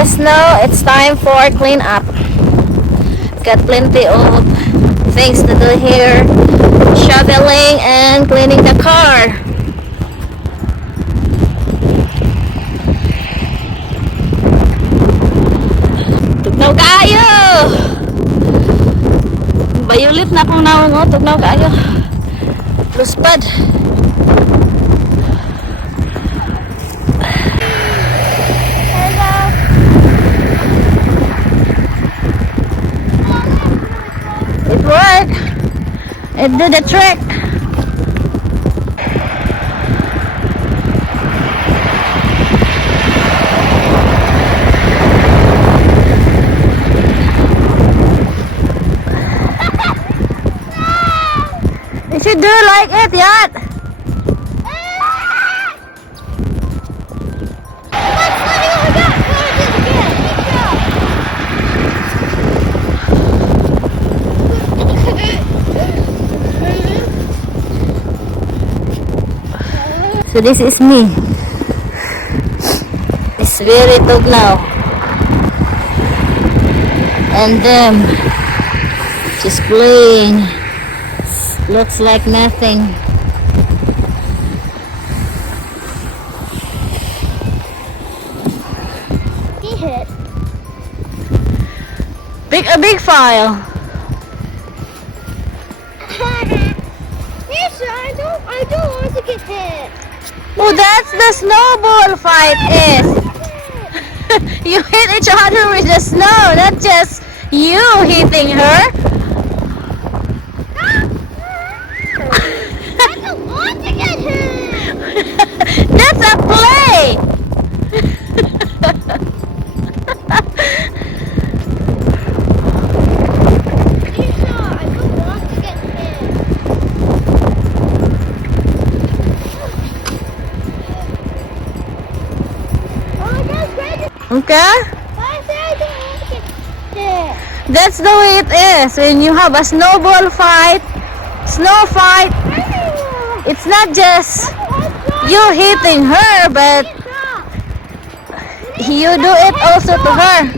the snow, it's time for clean up. Got plenty of things to do here. Shoveling and cleaning the car. Tugnaw kayo! Bayulit na akong naong, oh. Tugnaw kayo. Luspad. It worked. It did the trick. You should do like it, yet. So this is me. It's very tugnaw. And them just playing. Looks like nothing. He hit. Pick a big file. Yes, sir, I don't want to get hit. Oh, that's the snowball fight is. You hit each other with the snow, not just you hitting her. I don't want to get hit. That's a play. Yes, sir, I don't want to get hit. Oh, that's great. Okay? I said I don't want to get hit. That's the way it is. When you have a snowball fight, snow fight, it's not just you hitting her, but you do it also to her.